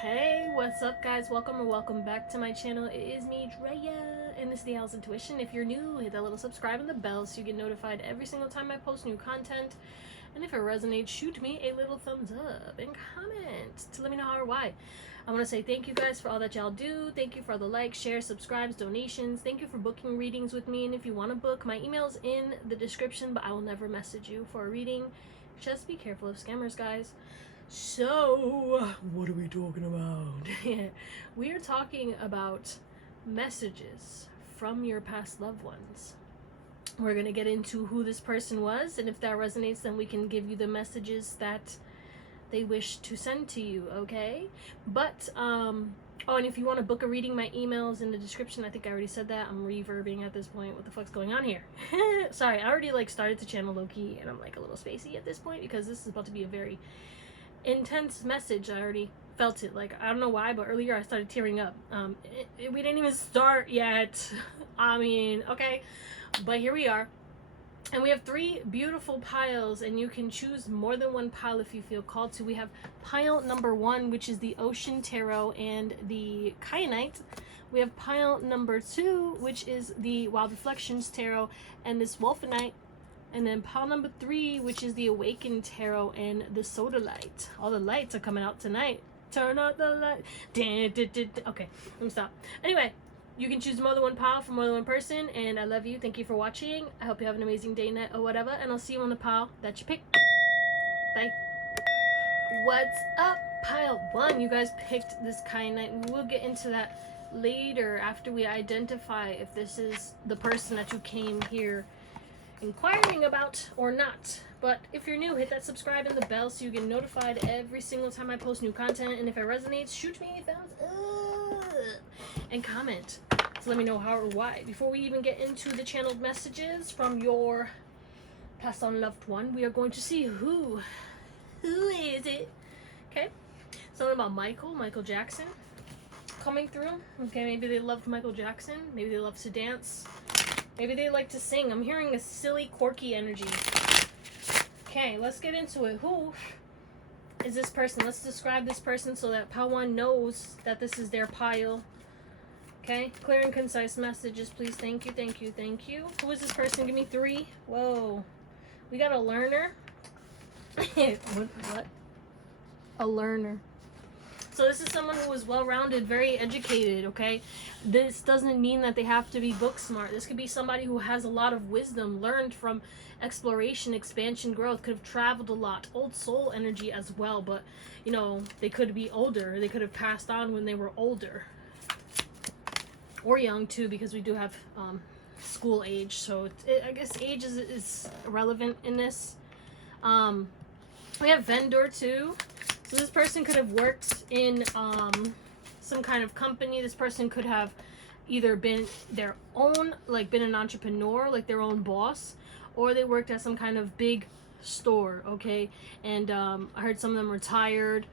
Hey, what's up guys? Welcome back to my channel. It is me, Drea, and this is Theowlsintuition. If you're new, hit that little subscribe and the bell so you get notified every single time I post new content. And if it resonates, shoot me a little thumbs up and comment to let me know how or why. I want to say thank you guys for all that y'all do. Thank you for all the likes, shares, subscribes, donations. Thank you for booking readings with me. And if you want to book, my email's in the description, but I will never message you for a reading. Just be careful of scammers, guys. So, what are we talking about? We are talking about messages from your past loved ones. We're going to get into who this person was, and if that resonates, then we can give you the messages that they wish to send to you, okay? But, oh, and if you want to book a reading, my email's in the description. I think I already said that. I'm reverbing at this point. What the fuck's going on here? Sorry, I already, started to channel low-key, and I'm, a little spacey at this point, because this is about to be a very intense message. I already felt it. I don't know why, but earlier I started tearing up. We didn't even start yet. I mean, okay, but here we are, and we have 3 beautiful piles, and you can choose more than one pile if you feel called to. We have pile number 1, which is the Ocean Tarot and the Kyanite. We have pile number 2, which is the Wild Reflections Tarot and this Wolfenite. And then pile number 3, which is the Awakened Tarot and the Sodalite. All the lights are coming out tonight. Turn out the light. Okay, let me stop. Anyway, you can choose more than one pile for more than one person. And I love you. Thank you for watching. I hope you have an amazing day, night, or whatever. And I'll see you on the pile that you pick. Bye. What's up, pile 1? You guys picked this Kyanite. We will get into that later after we identify if this is the person that you came here inquiring about or not. But if you're new, hit that subscribe and the bell so you get notified every single time I post new content. And if it resonates, shoot me a thumbs up and comment to let me know how or why. Before we even get into the channeled messages from your passed on loved one, we are going to see who is it. Okay, something about Michael Jackson coming through. Okay, maybe they loved Michael Jackson, maybe they love to dance, maybe they like to sing. I'm hearing a silly, quirky energy. Okay, let's get into it. Who is this person? Let's describe this person so that pile 1 knows that this is their pile. Okay, clear and concise messages, please. Thank you, thank you, thank you. Who is this person? Give me 3. Whoa. We got a learner. What? A learner. So this is someone who is well-rounded, very educated, okay? This doesn't mean that they have to be book smart. This could be somebody who has a lot of wisdom, learned from exploration, expansion, growth, could have traveled a lot, old soul energy as well, but, you know, they could be older. They could have passed on when they were older. Or young, too, because we do have school age, so I guess age is irrelevant in this. We have vendor, too. So this person could have worked in some kind of company. This person could have either been their own, been an entrepreneur, their own boss, or they worked at some kind of big store, okay? And I heard some of them retired,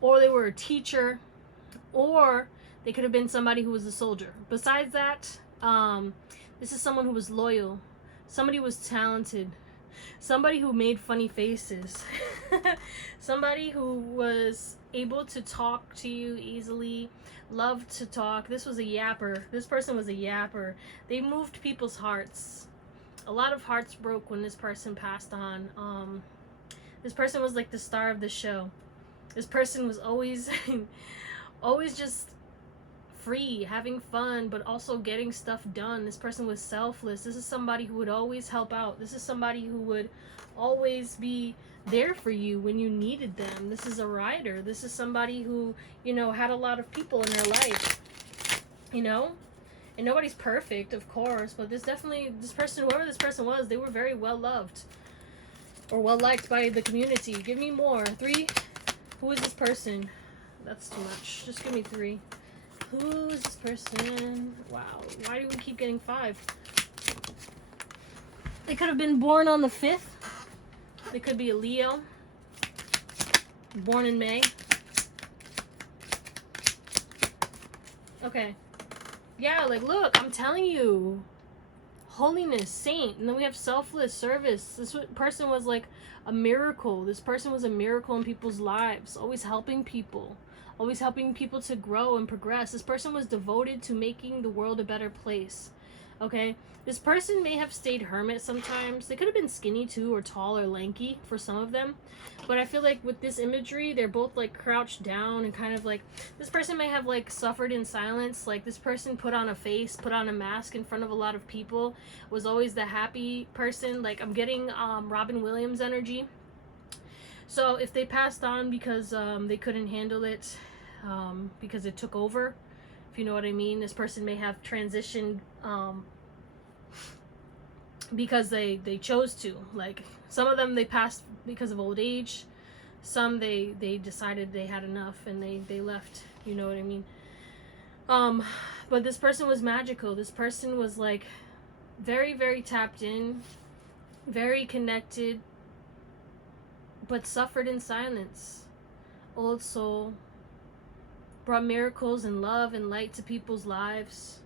or they were a teacher, or they could have been somebody who was a soldier. Besides that, this is someone who was loyal, somebody who was talented, somebody who made funny faces, somebody who was able to talk to you easily, loved to talk. This was a yapper. This person was a yapper. They moved people's hearts. A lot of hearts broke when this person passed on. This person was like the star of the show. This person was always always just free, having fun, but also getting stuff done. This person was selfless. This is somebody who would always help out. This is somebody who would always be there for you when you needed them. This is a rider. This is somebody who, you know, had a lot of people in their life, you know? And nobody's perfect, of course, but this person, whoever this person was, they were very well loved or well liked by the community. Give me more. 3. Who is this person? That's too much. Just give me 3. Who is this person? Wow. Why do we keep getting 5? They could have been born on the 5th. They could be a Leo. Born in May. Okay. Yeah, look, I'm telling you. Holiness, saint. And then we have selfless, service. This person was a miracle. This person was a miracle in people's lives, always helping people to grow and progress. This person was devoted to making the world a better place. Okay, this person may have stayed hermit sometimes. They could have been skinny too, or tall or lanky for some of them, but I feel like with this imagery, they're both like crouched down and kind of like, this person may have like suffered in silence. Like this person put on a face, put on a mask in front of a lot of people, was always the happy person. Like I'm getting Robin Williams energy. So if they passed on because they couldn't handle it, because it took over, if you know what I mean, this person may have transitioned because they chose to. Like some of them, they passed because of old age. Some they decided they had enough and they left, you know what I mean. But this person was magical. This person was like very, very tapped in, very connected, but suffered in silence. Old soul, brought miracles and love and light to people's lives,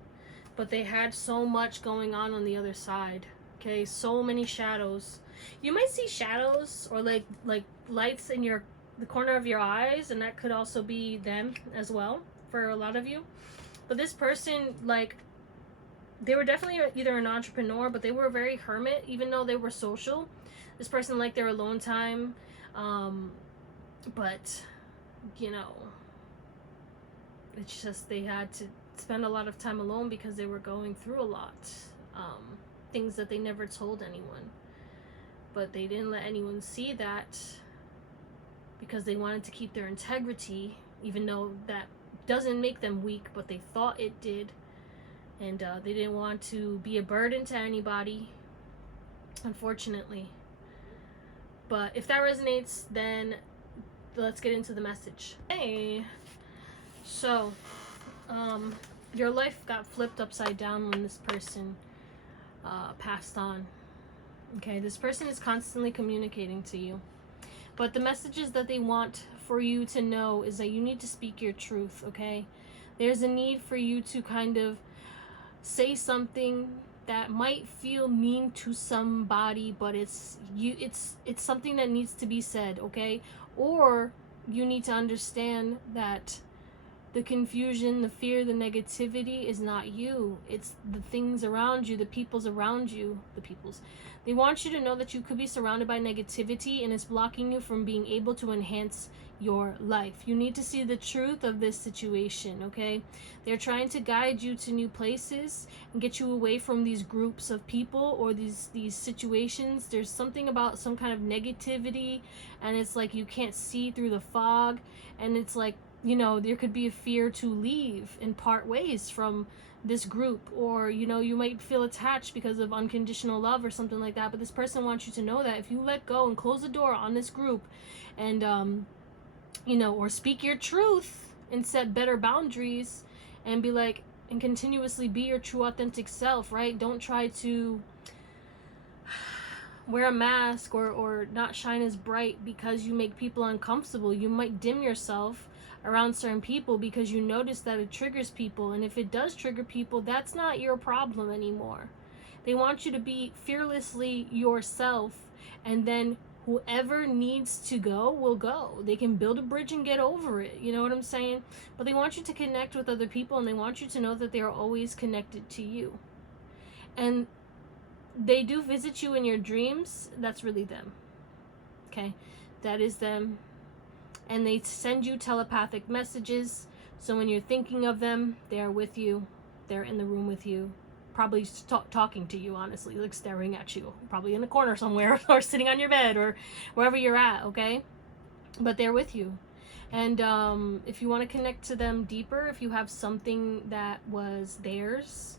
but they had so much going on the other side. Okay, so many shadows. You might see shadows or like lights in the corner of your eyes, and that could also be them as well for a lot of you. But this person, like, they were definitely either an entrepreneur, but they were very hermit, even though they were social. This person liked their alone time, but you know, it's just they had to spend a lot of time alone because they were going through a lot. Things that they never told anyone. But they didn't let anyone see that because they wanted to keep their integrity, even though that doesn't make them weak, but they thought it did. And they didn't want to be a burden to anybody, unfortunately. But if that resonates, then let's get into the message. Hey, so your life got flipped upside down when this person passed on. Okay, this person is constantly communicating to you, but the messages that they want for you to know is that you need to speak your truth. Okay, there's a need for you to kind of say something that might feel mean to somebody, but it's something that needs to be said. Okay, or you need to understand that the confusion, the fear, the negativity is not you. It's the things around you, the peoples around you, They want you to know that you could be surrounded by negativity and it's blocking you from being able to enhance your life. You need to see the truth of this situation, okay? They're trying to guide you to new places and get you away from these groups of people or these situations. There's something about some kind of negativity, and it's like you can't see through the fog, and it's like, you know, there could be a fear to leave and part ways from this group, or, you know, you might feel attached because of unconditional love or something like that. But this person wants you to know that if you let go and close the door on this group and, you know, or speak your truth and set better boundaries and be like, and continuously be your true authentic self, right? Don't try to wear a mask or not shine as bright because you make people uncomfortable. You might dim yourself around certain people because you notice that it triggers people, and if it does trigger people, that's not your problem anymore. They want you to be fearlessly yourself, and then whoever needs to go will go. They can build a bridge and get over it, you know what I'm saying? But they want you to connect with other people, and they want you to know that they are always connected to you. And they do visit you in your dreams. That's really them, okay? That is them. And they send you telepathic messages. So when you're thinking of them, they are with you. They're in the room with you. Probably talking to you, honestly, like staring at you. Probably in a corner somewhere or sitting on your bed or wherever you're at, okay? But they're with you. And if you want to connect to them deeper, if you have something that was theirs,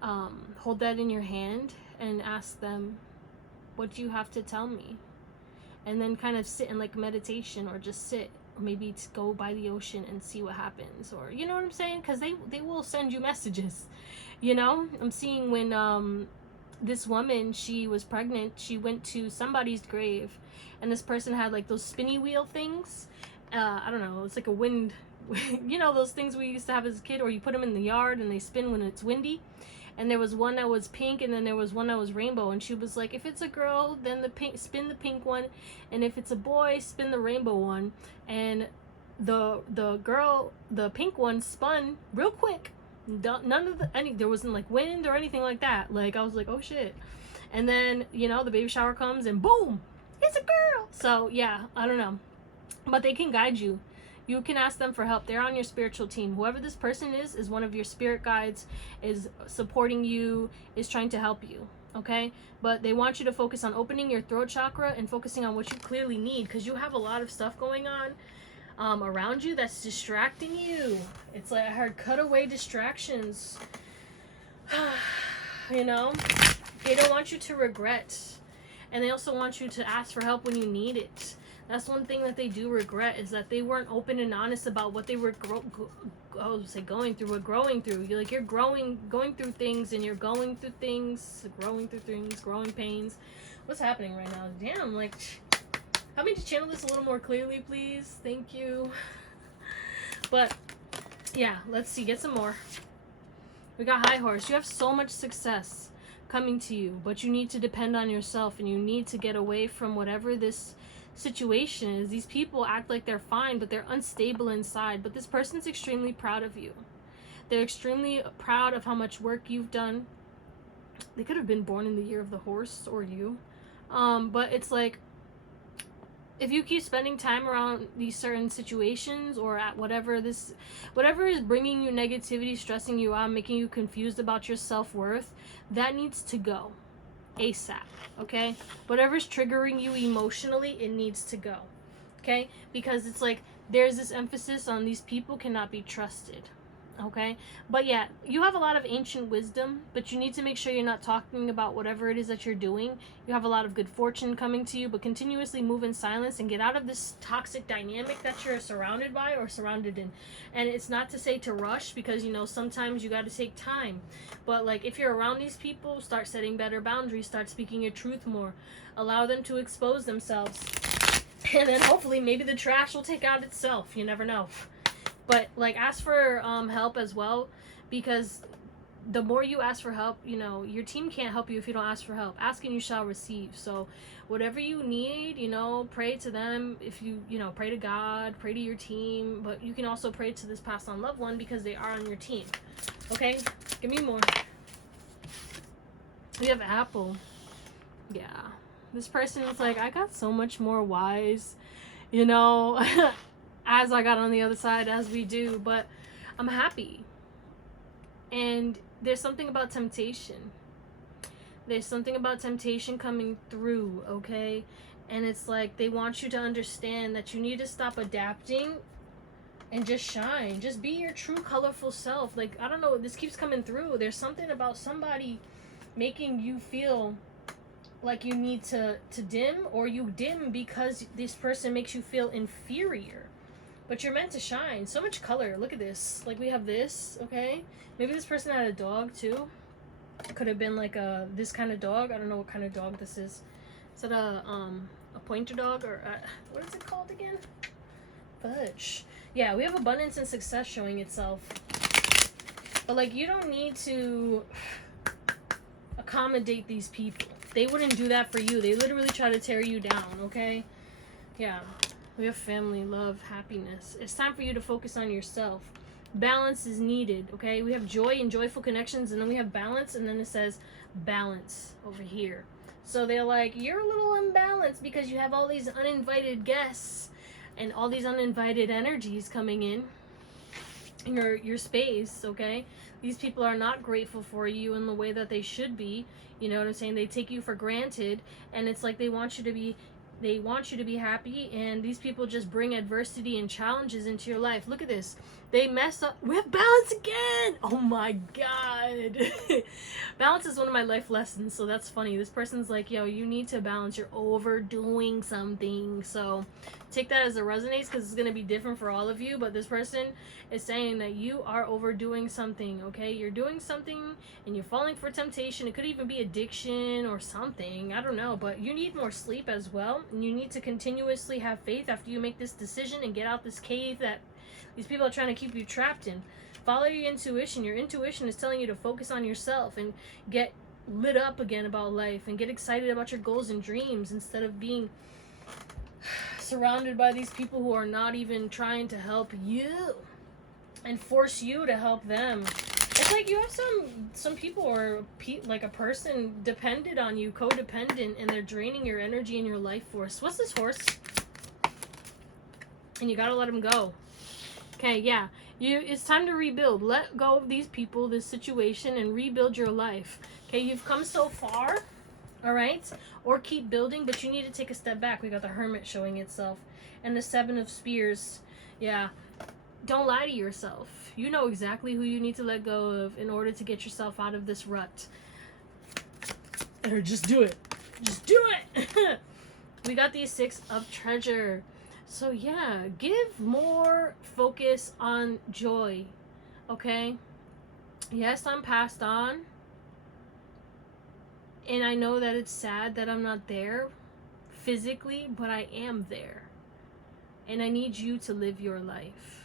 hold that in your hand and ask them, what do you have to tell me? And then kind of sit in like meditation, or just sit, or maybe to go by the ocean and see what happens, or you know what I'm saying? Because they will send you messages, you know? I'm seeing when this woman, she was pregnant, she went to somebody's grave, and this person had like those spinny wheel things. I don't know, it's like a wind, you know, those things we used to have as a kid, or you put them in the yard and they spin when it's windy. and there was one that was pink, and then there was one that was rainbow, and she was like, if it's a girl, then the pink, spin the pink one, and if it's a boy, spin the rainbow one. And the pink one spun real quick. None of there wasn't like wind or anything like that. Like, I was like, oh shit. And then, you know, the baby shower comes and boom, it's a girl. So yeah, I don't know, but they can guide you. You can ask them for help. They're on your spiritual team. Whoever this person is one of your spirit guides, is supporting you, is trying to help you, okay? But they want you to focus on opening your throat chakra and focusing on what you clearly need, because you have a lot of stuff going on around you that's distracting you. It's like, I heard cutaway distractions. You know, they don't want you to regret, and they also want you to ask for help when you need it. That's one thing that they do regret, is that they weren't open and honest about what they were going through, you're going through things, and you're going through things, growing pains. What's happening right now? Damn, like, help me to channel this a little more clearly, please. Thank you. But yeah, let's see, get some more. We got High Horse. You have so much success coming to you, but you need to depend on yourself, and you need to get away from whatever this situation is. These people act like they're fine, but they're unstable inside. But this person's extremely proud of you. They're extremely proud of how much work you've done. They could have been born in the year of the horse, or you. But it's like, if you keep spending time around these certain situations, or at whatever is bringing you negativity, stressing you out, making you confused about your self-worth, that needs to go ASAP, okay? Whatever's triggering you emotionally, it needs to go, okay? Because it's like, there's this emphasis on these people cannot be trusted, okay? But yeah, you have a lot of ancient wisdom, but you need to make sure you're not talking about whatever it is that you're doing. You have a lot of good fortune coming to you, but continuously move in silence and get out of this toxic dynamic that you're surrounded by or surrounded in. And it's not to say to rush, because, you know, sometimes you got to take time. But like, if you're around these people, start setting better boundaries, start speaking your truth more, allow them to expose themselves, and then hopefully maybe the trash will take out itself. You never know. But like, ask for help as well, because the more you ask for help, you know, your team can't help you if you don't ask for help. Ask and you shall receive. So whatever you need, you know, pray to them. If you know, pray to God, pray to your team, but you can also pray to this passed on loved one, because they are on your team. Okay, give me more. We have Apple. Yeah, this person is like, I got so much more wise, you know, as I got on the other side, as we do, but I'm happy. And there's something about temptation. There's something about temptation coming through, okay? And it's like, they want you to understand that you need to stop adapting and just shine. Just be your true, colorful self. Like, I don't know, this keeps coming through. There's something about somebody making you feel like you need to dim, or you dim because this person makes you feel inferior. But you're meant to shine. So much color. Look at this. Like, we have this, okay? Maybe this person had a dog too. Could have been like this kind of dog. I don't know what kind of dog this is. Is it a pointer dog, or what is it called again? Fudge. Yeah, we have abundance and success showing itself. But like, you don't need to accommodate these people. They wouldn't do that for you. They literally try to tear you down, okay? Yeah. We have family, love, happiness. It's time for you to focus on yourself. Balance is needed, okay? We have joy and joyful connections, and then we have balance, and then it says balance over here. So they're like, you're a little imbalanced because you have all these uninvited guests and all these uninvited energies coming in your space, okay? These people are not grateful for you in the way that they should be. You know what I'm saying? They take you for granted, and it's like they want you to be happy, and these people just bring adversity and challenges into your life. Look at this. They mess up. We have balance again. Oh my God. Balance is one of my life lessons, so that's funny. This person's like, yo, you need to balance. You're overdoing something. So take that as it resonates, because it's going to be different for all of you. But this person is saying that you are overdoing something, okay? You're doing something and you're falling for temptation. It could even be addiction or something, I don't know. But you need more sleep as well, and you need to continuously have faith after you make this decision and get out this cave that these people are trying to keep you trapped in. Follow your intuition. Your intuition is telling you to focus on yourself and get lit up again about life and get excited about your goals and dreams, instead of being surrounded by these people who are not even trying to help you and force you to help them. It's like you have some people, or like a person dependent on you, codependent, and they're draining your energy and your life force. What's this horse? And you gotta let them go. Okay, yeah. It's time to rebuild. Let go of these people, this situation, and rebuild your life. Okay, you've come so far. All right, or keep building, but you need to take a step back. We got the Hermit showing itself, and the Seven of Spears. Yeah, don't lie to yourself. You know exactly who you need to let go of in order to get yourself out of this rut. Or just do it. Just do it. We got the Six of Treasure. So yeah, give more focus on joy. Okay. Yes, I'm passed on. And I know that it's sad that I'm not there physically, but I am there. And I need you to live your life.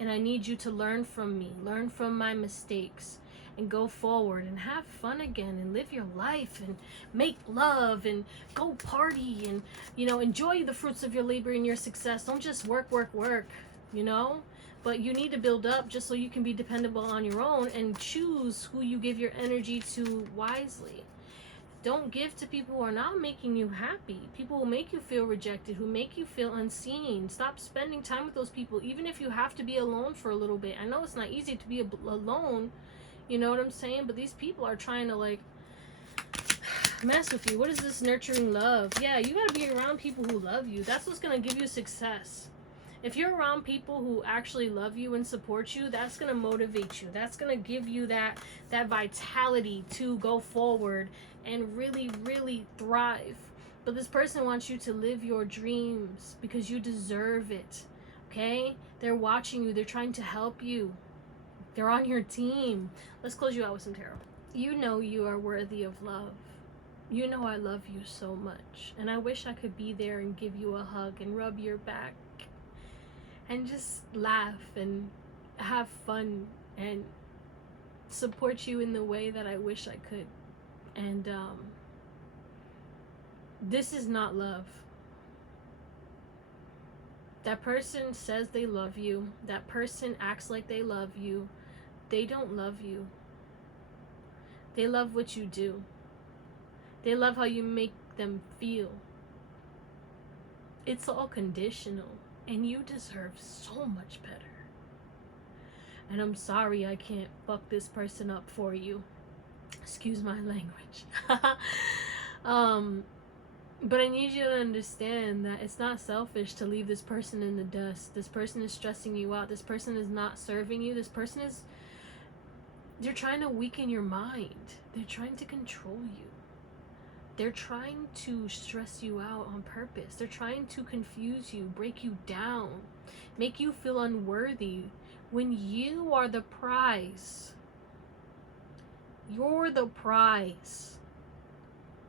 And I need you to learn from me, learn from my mistakes, and go forward and have fun again and live your life and make love and go party and, you know, enjoy the fruits of your labor and your success. Don't just work, you know? But you need to build up just so you can be dependable on your own and choose who you give your energy to wisely. Don't give to people who are not making you happy. People who make you feel rejected, who make you feel unseen. Stop spending time with those people, even if you have to be alone for a little bit. I know it's not easy to be alone, you know what I'm saying? But these people are trying to, like, mess with you. What is this nurturing love? Yeah, you gotta be around people who love you. That's what's gonna give you success. If you're around people who actually love you and support you, that's gonna motivate you. That's gonna give you that vitality to go forward and really, really thrive. But this person wants you to live your dreams because you deserve it. Okay? They're watching you. They're trying to help you. They're on your team. Let's close you out with some tarot. You know you are worthy of love. You know I love you so much. And I wish I could be there and give you a hug and rub your back and just laugh and have fun and support you in the way that I wish I could. And this is not love. That person says they love you. That person acts like they love you. They don't love you. They love what you do. They love how you make them feel. It's all conditional, and you deserve so much better. And I'm sorry I can't fuck this person up for you. Excuse my language. But I need you to understand that it's not selfish to leave this person in the dust. This person is stressing you out. This person is not serving you. This person is... They're trying to weaken your mind. They're trying to control you. They're trying to stress you out on purpose. They're trying to confuse you, break you down, make you feel unworthy when you are the prize. You're the prize.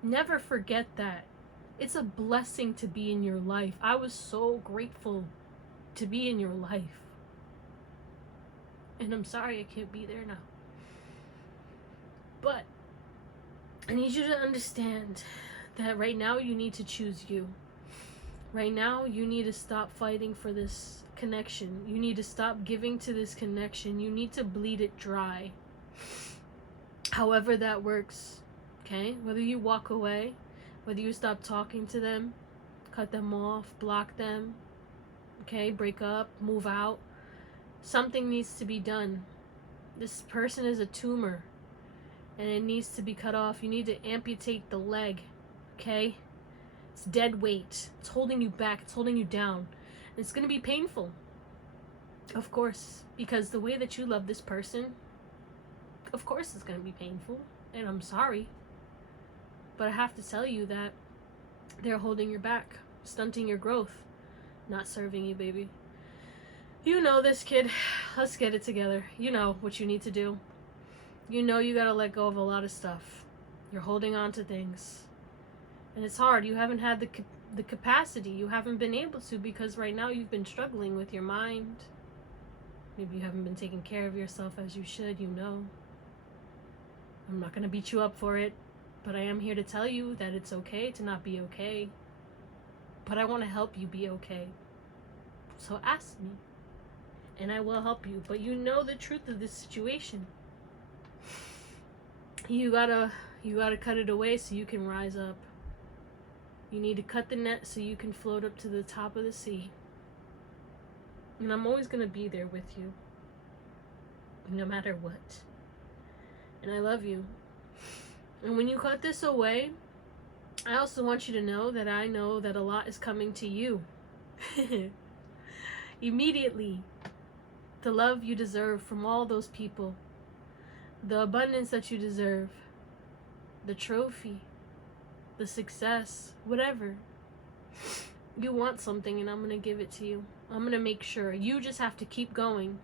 Never forget that. It's a blessing to be in your life. I was so grateful to be in your life. And I'm sorry I can't be there now. But I need you to understand that right now you need to choose you. Right now you need to stop fighting for this connection. You need to stop giving to this connection. You need to bleed it dry. However that works, okay? Whether you walk away, whether you stop talking to them, cut them off, block them, okay? Break up, move out. Something needs to be done. This person is a tumor, and it needs to be cut off. You need to amputate the leg, okay? It's dead weight. It's holding you back. It's holding you down. It's going to be painful, of course, because the way that you love this person, of course it's going to be painful, and I'm sorry. But I have to tell you that they're holding your back, stunting your growth. not serving you, baby. You know this, kid. Let's get it together. You know what you need to do. You know you gotta let go of a lot of stuff. You're holding on to things. And it's hard. You haven't had the capacity. You haven't been able to, because right now you've been struggling with your mind. Maybe you haven't been taking care of yourself as you should, you know. I'm not gonna beat you up for it, but I am here to tell you that it's okay to not be okay. But I want to help you be okay. So ask me, and I will help you. But you know the truth of this situation. You gotta cut it away so you can rise up. You need to cut the net so you can float up to the top of the sea. And I'm always gonna be there with you, no matter what. And I love you. And when you cut this away, I also want you to know that I know that a lot is coming to you. Immediately. The love you deserve from all those people. The abundance that you deserve. The trophy. The success. Whatever. You want something and I'm going to give it to you. I'm going to make sure. You just have to keep going.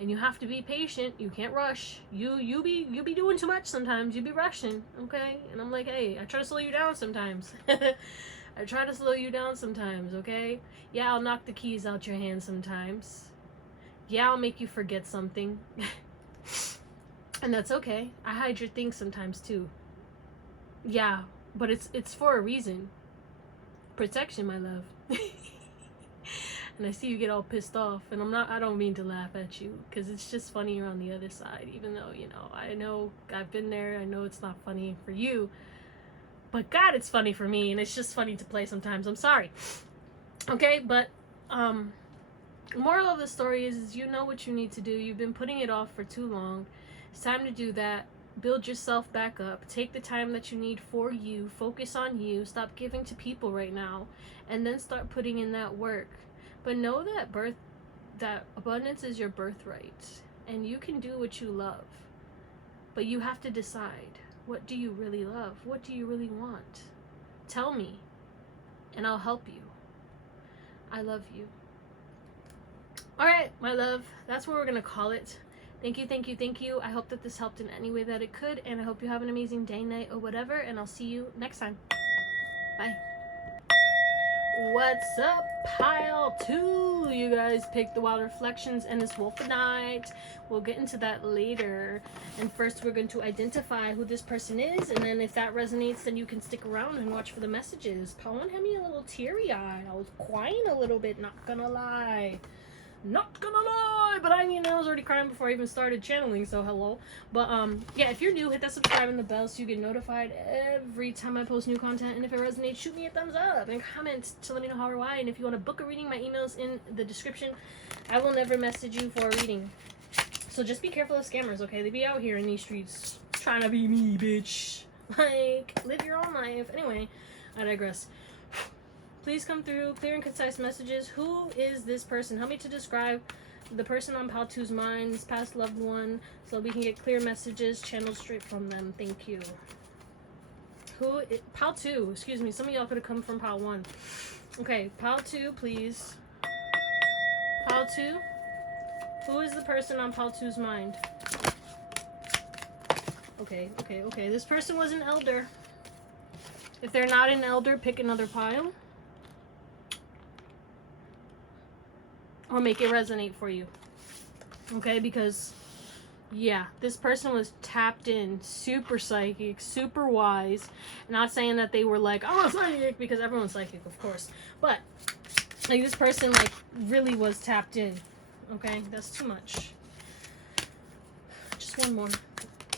And you have to be patient. You can't rush. You be doing too much sometimes. You be rushing, okay? And I'm like, hey, I try to slow you down sometimes. I try to slow you down sometimes, okay? Yeah, I'll knock the keys out your hand sometimes. Yeah, I'll make you forget something. And that's okay. I hide your things sometimes too. Yeah, but it's for a reason. Protection, my love. And I see you get all pissed off, and I don't mean to laugh at you, because it's just funnier on the other side, even though, you know, I know I've been there. I know it's not funny for you, but God, it's funny for me, and it's just funny to play sometimes. I'm sorry. Okay, but moral of the story is you know what you need to do. You've been putting it off for too long. It's time to do that. Build yourself back up. Take the time that you need for you. Focus on you. Stop giving to people right now, and then start putting in that work. But know that abundance is your birthright, and you can do what you love. But you have to decide, what do you really love? What do you really want? Tell me, and I'll help you. I love you. All right, my love, that's what we're gonna call it. Thank you, thank you, thank you. I hope that this helped in any way that it could, and I hope you have an amazing day, night, or whatever, and I'll see you next time. Bye. What's up, pile 2? You guys picked the Wild Reflections and this Wolfenite. We'll get into that later. And first we're going to identify who this person is, and then if that resonates, then you can stick around and watch for the messages. Pile 1 had me a little teary-eyed. I was crying a little bit, not gonna lie. Not gonna lie, but I mean, I was already crying before I even started channeling, so hello. But yeah, if you're new, hit that subscribe and the bell so you get notified every time I post new content. And if it resonates, shoot me a thumbs up and comment to let me know how or why. And if you want to book a reading, my email's in the description. I will never message you for a reading, so just be careful of scammers, okay? They be out here in these streets trying to be me, bitch. Like, live your own life. Anyway, I digress. Please come through, clear and concise messages. Who is this person? Help me to describe the person on Pile 2's mind, this past loved one, so we can get clear messages channeled straight from them. Thank you. Pile 2, excuse me. Some of y'all could have come from Pile 1. Okay, Pile 2, please. Pile 2. Who is the person on Pile 2's mind? Okay. This person was an elder. If they're not an elder, pick another pile. Or make it resonate for you. Okay, because yeah, this person was tapped in, super psychic, super wise. Not saying that they were like, I'm a psychic, because everyone's psychic, of course. But like, this person like really was tapped in. Okay, that's too much. Just one more.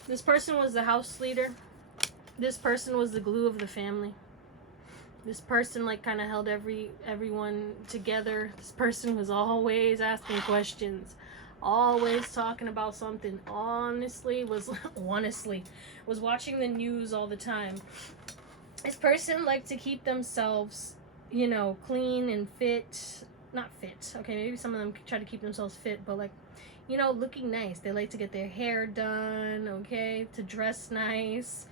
This person was the house leader. This person was the glue of the family. This person like kind of held everyone together. This person was always asking questions, always talking about something. Honestly was watching the news all the time. This person liked to keep themselves, you know, clean and fit. Not fit. Okay, maybe some of them try to keep themselves fit, but like, you know, looking nice. They like to get their hair done, okay, to dress nice.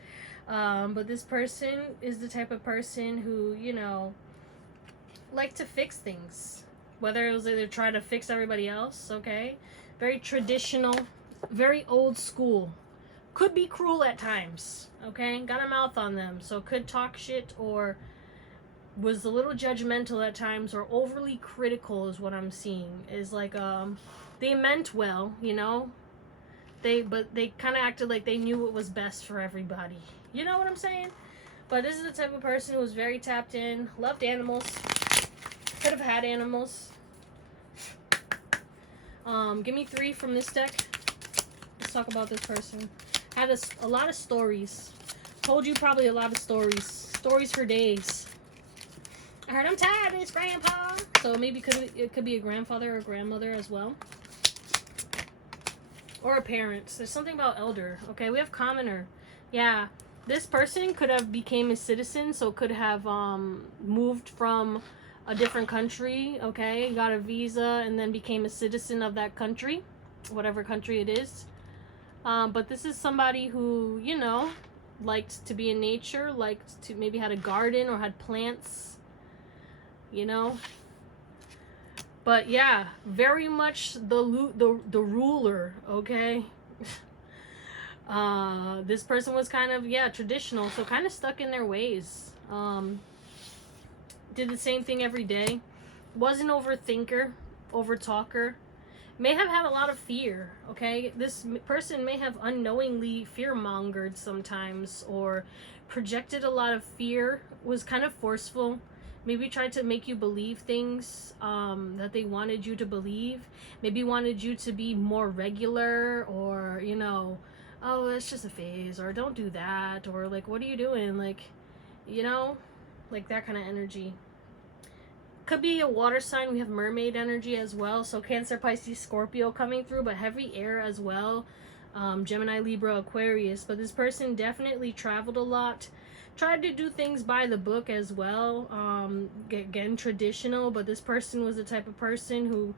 But this person is the type of person who, you know, like to fix things. Whether it was they're trying to fix everybody else, okay? Very traditional, very old school. Could be cruel at times, okay? Got a mouth on them, so could talk shit or was a little judgmental at times or overly critical is what I'm seeing. Is like, they meant well, you know? But they kind of acted like they knew what was best for everybody. You know what I'm saying? But this is the type of person who was very tapped in, loved animals, could have had animals. Give me 3 from this deck. Let's talk about this person. Had a lot of stories. Told you probably a lot of stories. Stories for days. I heard I'm tired of this, Grandpa. So maybe it could be a grandfather or a grandmother as well. Or a parent. There's something about elder. Okay, we have commoner. Yeah, this person could have became a citizen, so could have moved from a different country, okay, got a visa and then became a citizen of that country, whatever country it is. But this is somebody who, you know, liked to be in nature, liked to maybe had a garden or had plants, you know. But yeah, very much the ruler, okay. This person was kind of, yeah, traditional, so kind of stuck in their ways. Did the same thing every day. Was an overthinker, overtalker. May have had a lot of fear, okay? This person may have unknowingly fear-mongered sometimes or projected a lot of fear, was kind of forceful. Maybe tried to make you believe things that they wanted you to believe. Maybe wanted you to be more regular or, you know, oh, it's just a phase, or don't do that, or like, what are you doing? Like, you know, like that kind of energy. Could be a water sign. We have mermaid energy as well. So Cancer, Pisces, Scorpio coming through, but heavy air as well. Gemini, Libra, Aquarius. But this person definitely traveled a lot. Tried to do things by the book as well. Again, traditional. But this person was the type of person who,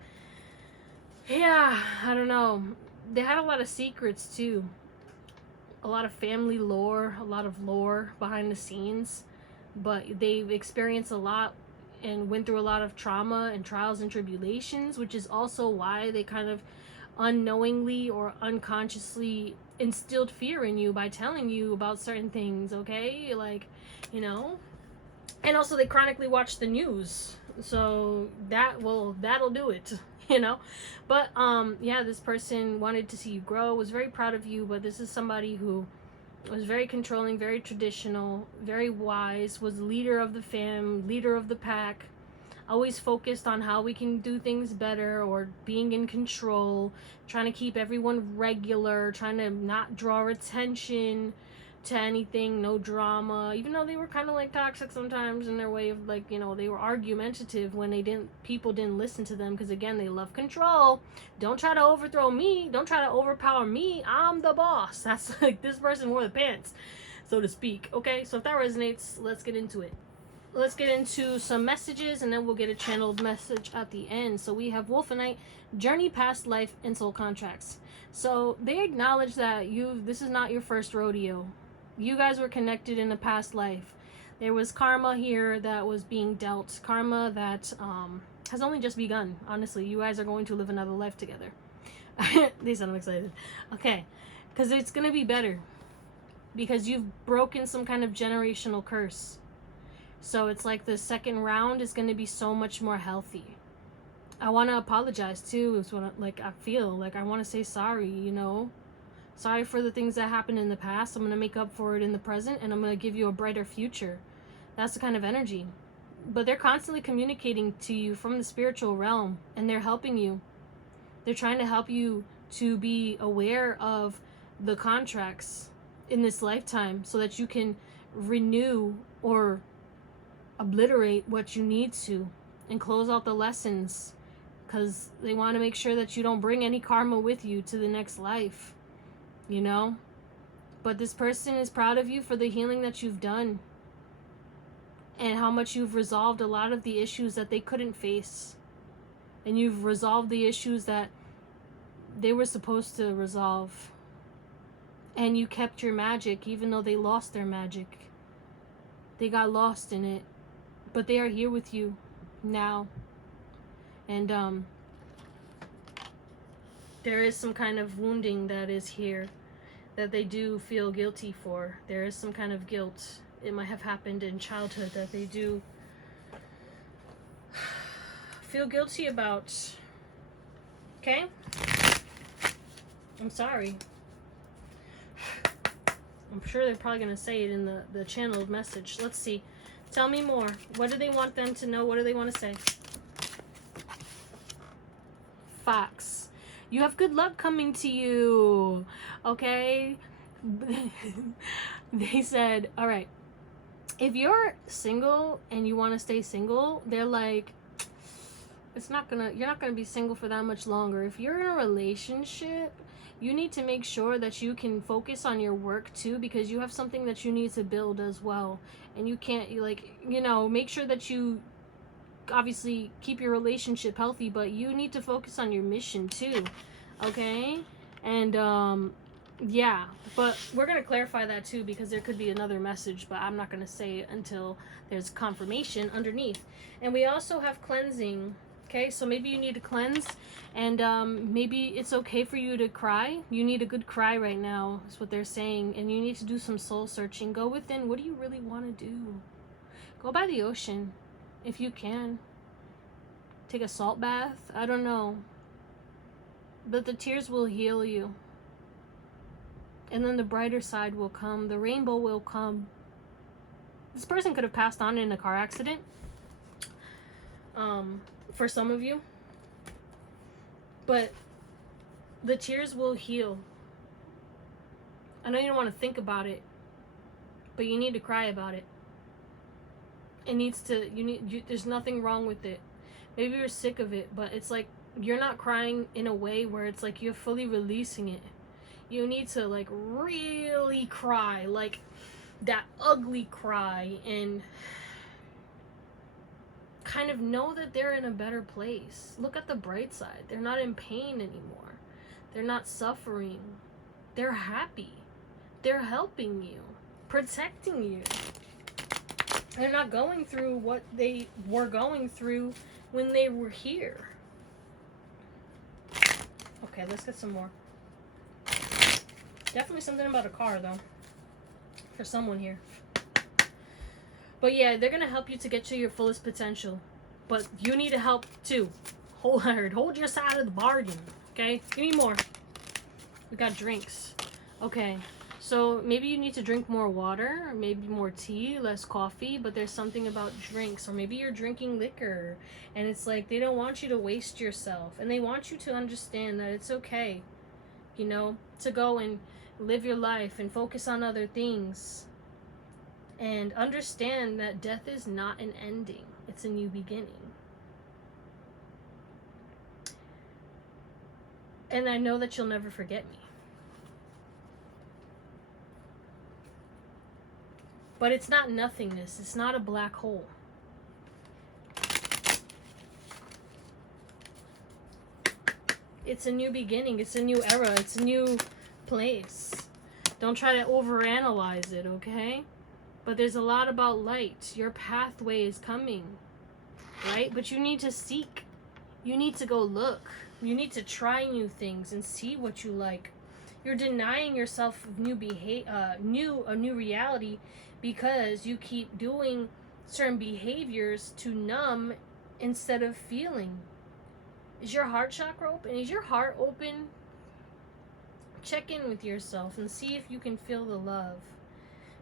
yeah, I don't know. They had a lot of secrets too. A lot of family lore, a lot of lore behind the scenes. But they've experienced a lot and went through a lot of trauma and trials and tribulations, which is also why they kind of unknowingly or unconsciously instilled fear in you by telling you about certain things, okay? Like, you know, and also they chronically watch the news, so that'll do it, you know. But yeah, this person wanted to see you grow, was very proud of you, but this is somebody who was very controlling, very traditional, very wise, was the leader of the fam, leader of the pack, always focused on how we can do things better or being in control, trying to keep everyone regular, trying to not draw attention to anything, no drama, even though they were kind of like toxic sometimes in their way of, like, you know, they were argumentative when people didn't listen to them, because again, they love control. Don't try to overthrow me, don't try to overpower me, I'm the boss. That's like, this person wore the pants, so to speak. Okay, so if that resonates, let's get into it. Let's get into some messages and then we'll get a channeled message at the end. So we have Wolfenite, journey, past life, and soul contracts. So they acknowledge that this is not your first rodeo. You guys were connected in a past life. There was karma here that was being dealt. Karma that has only just begun. Honestly, you guys are going to live another life together. They sound excited. Okay, because it's going to be better. Because you've broken some kind of generational curse. So it's like the second round is going to be so much more healthy. I want to apologize too. Is what I feel like I want to say sorry, you know. Sorry for the things that happened in the past. I'm going to make up for it in the present, and I'm going to give you a brighter future. That's the kind of energy. But they're constantly communicating to you from the spiritual realm, and they're helping you. They're trying to help you to be aware of the contracts in this lifetime so that you can renew or obliterate what you need to and close out the lessons, because they want to make sure that you don't bring any karma with you to the next life. You know, but this person is proud of you for the healing that you've done and how much you've resolved a lot of the issues that they couldn't face, and you've resolved the issues that they were supposed to resolve, and you kept your magic even though they lost their magic. They got lost in it, but they are here with you now. And there is some kind of wounding that is here that they do feel guilty for. There is some kind of guilt. It might have happened in childhood that they do feel guilty about. Okay? I'm sorry. I'm sure they're probably going to say it in the channeled message. Let's see. Tell me more. What do they want them to know? What do they want to say? Fox. You have good luck coming to you. Okay? They said, all right. If you're single and you want to stay single, they're like, you're not gonna be single for that much longer. If you're in a relationship, you need to make sure that you can focus on your work too, because you have something that you need to build as well. And you can't, make sure that you obviously keep your relationship healthy, but you need to focus on your mission too. Okay? And yeah, but we're going to clarify that too, because there could be another message, but I'm not going to say it until there's confirmation underneath. And we also have cleansing. Okay, so maybe you need to cleanse, and maybe it's okay for you to cry. You need a good cry right now, is what they're saying, and you need to do some soul searching. Go within. What do you really want to do? Go by the ocean, if you can. Take a salt bath. I don't know. But the tears will heal you. And then the brighter side will come. The rainbow will come. This person could have passed on in a car accident. For some of you. But the tears will heal. I know you don't want to think about it, but you need to cry about it. It needs to, there's nothing wrong with it. Maybe you're sick of it, but it's like you're not crying in a way where it's like you're fully releasing it. You need to like really cry, like that ugly cry, and kind of know that they're in a better place. Look at the bright side. They're not in pain anymore. They're not suffering. They're happy. They're helping you, protecting you. They're not going through what they were going through when they were here. Okay, let's get some more. Definitely something about a car, though, for someone here. But yeah, they're going to help you to get to your fullest potential. But you need to help, too. Hold your side of the bargain, okay? Give me more. We got drinks. Okay, so maybe you need to drink more water, or maybe more tea, less coffee, but there's something about drinks. Or maybe you're drinking liquor, and it's like they don't want you to waste yourself. And they want you to understand that it's okay, to go and live your life and focus on other things. And understand that death is not an ending. It's a new beginning. And I know that you'll never forget me. But it's not nothingness. It's not a black hole. It's a new beginning. It's a new era. It's a new place. Don't try to overanalyze it, okay? But there's a lot about light. Your pathway is coming, right? But you need to seek. You need to go look. You need to try new things and see what you like. You're denying yourself new reality because you keep doing certain behaviors to numb instead of feeling. Is your heart chakra open? Is your heart open? Check in with yourself and see if you can feel the love.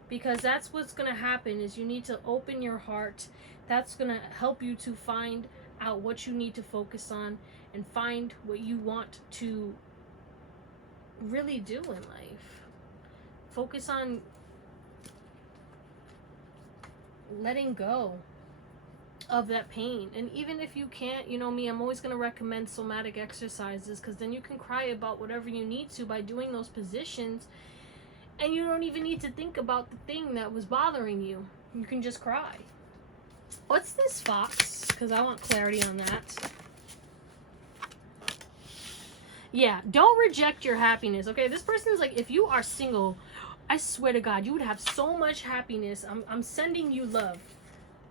Because that's what's going to happen, is you need to open your heart. That's going to help you to find out what you need to focus on and find what you want to really do in life. Focus on letting go of that pain. And even if you can't, you know me, I'm always going to recommend somatic exercises, because then you can cry about whatever you need to by doing those positions, and you don't even need to think about the thing that was bothering you. You can just cry. What's this, Fox? Because I want clarity on that. Yeah, don't reject your happiness, okay? This person is like, if you are single, I swear to God, you would have so much happiness. I'm sending you love.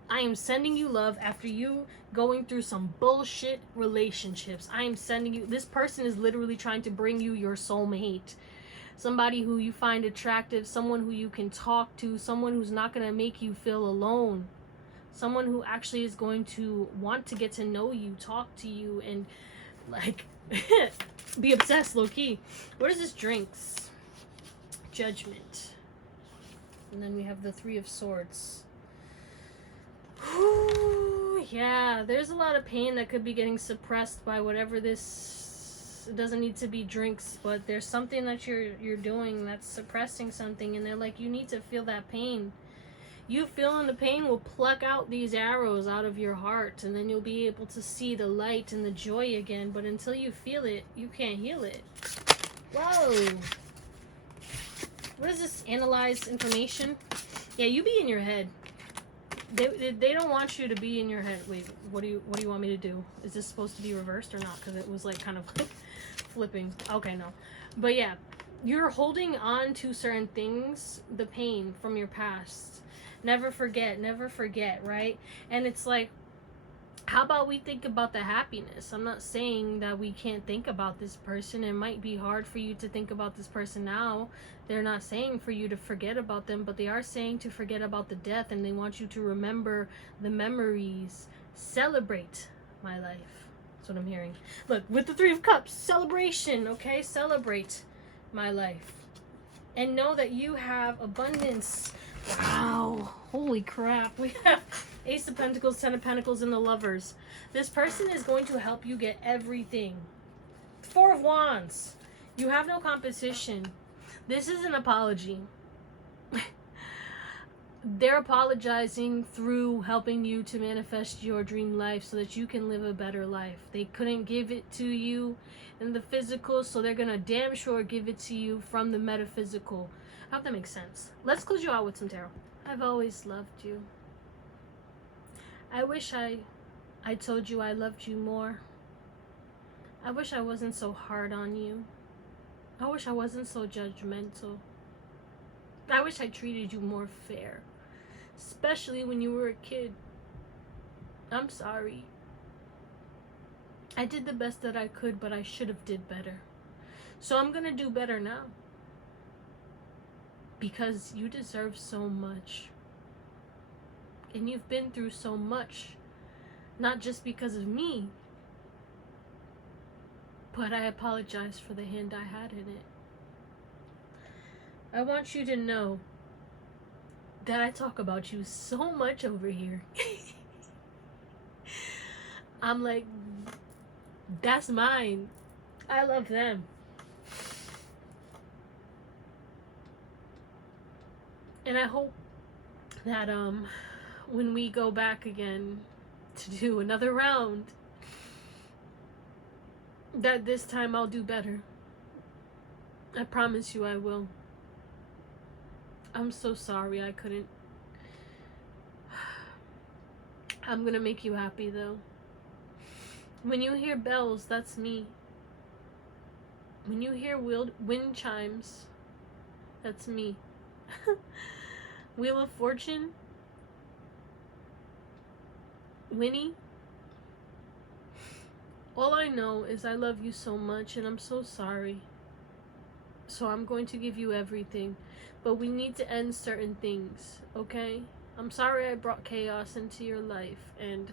I am sending you love after you going through some bullshit relationships. I am sending you, this person is literally trying to bring you your soulmate. Somebody who you find attractive, someone who you can talk to, someone who's not going to make you feel alone. Someone who actually is going to want to get to know you, talk to you, and like be obsessed low-key. What is this? Drinks. Judgment. And then we have the Three of Swords. Whew, yeah, there's a lot of pain that could be getting suppressed by whatever this. It doesn't need to be drinks, but there's something that you're doing that's suppressing something, and they're like, you need to feel that pain. You feeling the pain will pluck out these arrows out of your heart, and then you'll be able to see the light and the joy again. But until you feel it, you can't heal it. Whoa. What is this? Analyze information? Yeah, you be in your head. They don't want you to be in your head. Wait, what do you want me to do? Is this supposed to be reversed or not? Because it was like kind of flipping. Okay, no. But yeah, you're holding on to certain things, the pain from your past. Never forget, right? And it's like, how about we think about the happiness? I'm not saying that we can't think about this person. It might be hard for you to think about this person now. They're not saying for you to forget about them, but they are saying to forget about the death, and they want you to remember the memories. Celebrate my life. That's what I'm hearing. Look, with the Three of Cups, celebration, okay? Celebrate my life. And know that you have abundance. Wow, holy crap. We have Ace of Pentacles, Ten of Pentacles, and the Lovers. This person is going to help you get everything. Four of Wands. You have no competition. This is an apology. They're apologizing through helping you to manifest your dream life so that you can live a better life. They couldn't give it to you in the physical, so they're going to damn sure give it to you from the metaphysical. I hope that makes sense. Let's close you out with some tarot. I've always loved you. I wish I told you I loved you more. I wish I wasn't so hard on you. I wish I wasn't so judgmental. I wish I treated you more fair. Especially when you were a kid. I'm sorry. I did the best that I could, but I should have did better. So I'm gonna do better now. Because you deserve so much. And you've been through so much. Not just because of me. But I apologize for the hand I had in it. I want you to know that I talk about you so much over here. I'm like, that's mine. I love them. And I hope that when we go back again to do another round, that this time I'll do better. I promise you I will. I'm so sorry I couldn't. I'm gonna make you happy though. When you hear bells, that's me. When you hear wind chimes, that's me. Wheel of Fortune, Winnie. All I know is I love you so much and I'm so sorry. So I'm going to give you everything. But we need to end certain things, okay? I'm sorry I brought chaos into your life, and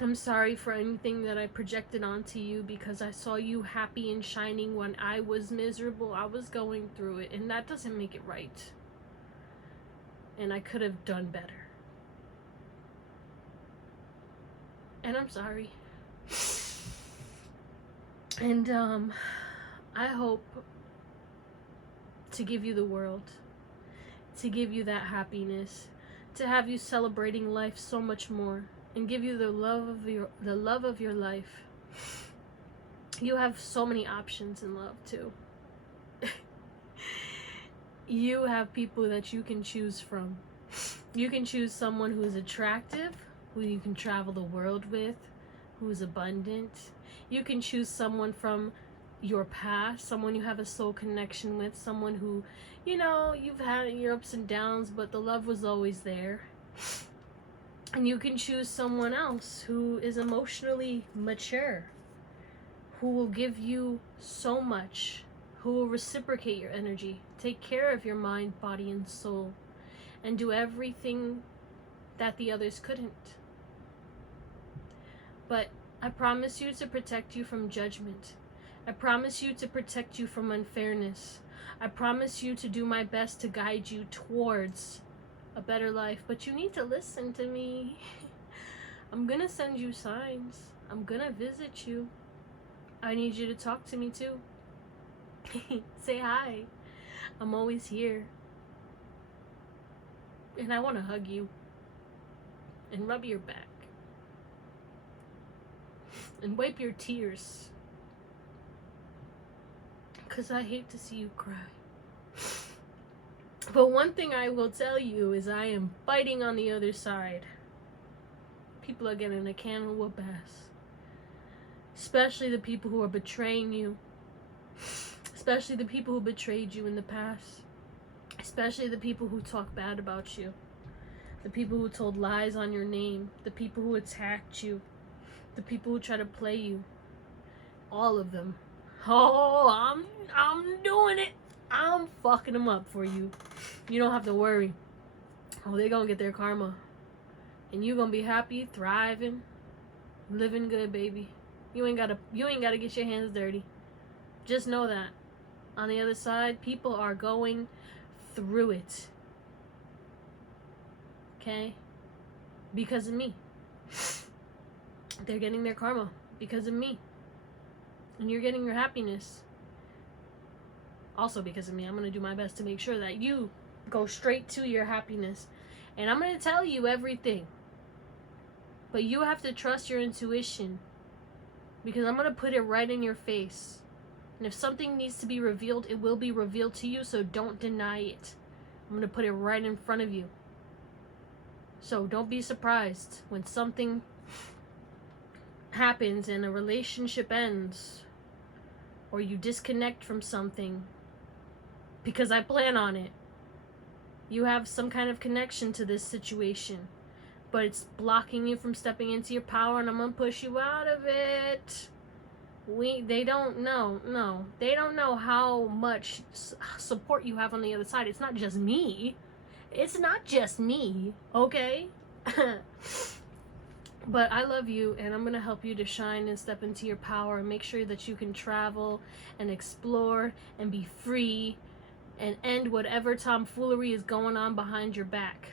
I'm sorry for anything that I projected onto you because I saw you happy and shining when I was miserable. I was going through it, and that doesn't make it right. And I could have done better. And I'm sorry. And I hope to give you the world, to give you that happiness, to have you celebrating life so much more, and give you the love of your life. You have so many options in love too. You have people that you can choose from. You can choose someone who is attractive, who you can travel the world with, who is abundant. You can choose someone from your past, someone you have a soul connection with, someone who, you know, you've had your ups and downs, but the love was always there. And you can choose someone else who is emotionally mature, who will give you so much, who will reciprocate your energy, take care of your mind, body, and soul, and do everything that the others couldn't. But I promise you to protect you from judgment. I promise you to protect you from unfairness. I promise you to do my best to guide you towards a better life. But you need to listen to me. I'm gonna send you signs. I'm gonna visit you. I need you to talk to me too. Say hi. I'm always here. And I want to hug you. And rub your back. And wipe your tears. 'Cause I hate to see you cry. But one thing I will tell you is I am fighting on the other side. People are getting a can of whoop ass. Especially the people who are betraying you. Especially the people who betrayed you in the past. Especially the people who talk bad about you. The people who told lies on your name. The people who attacked you. The people who try to play you. All of them. Oh, I'm doing it. I'm fucking them up for you. You don't have to worry. Oh, they're gonna get their karma. And you're gonna be happy, thriving, living good, baby. You ain't gotta get your hands dirty. Just know that. On the other side, people are going through it. Okay? Because of me. They're getting their karma because of me. And you're getting your happiness also because of me. I'm going to do my best to make sure that you go straight to your happiness. And I'm going to tell you everything. But you have to trust your intuition. Because I'm going to put it right in your face. And if something needs to be revealed, it will be revealed to you. So don't deny it. I'm going to put it right in front of you. So don't be surprised when something happens and a relationship ends. Or you disconnect from something. Because I plan on it. You have some kind of connection to this situation. But it's blocking you from stepping into your power, and I'm going to push you out of it. They don't know. No. They don't know how much support you have on the other side. It's not just me. It's not just me. Okay? But I love you, and I'm going to help you to shine and step into your power and make sure that you can travel and explore and be free and end whatever tomfoolery is going on behind your back.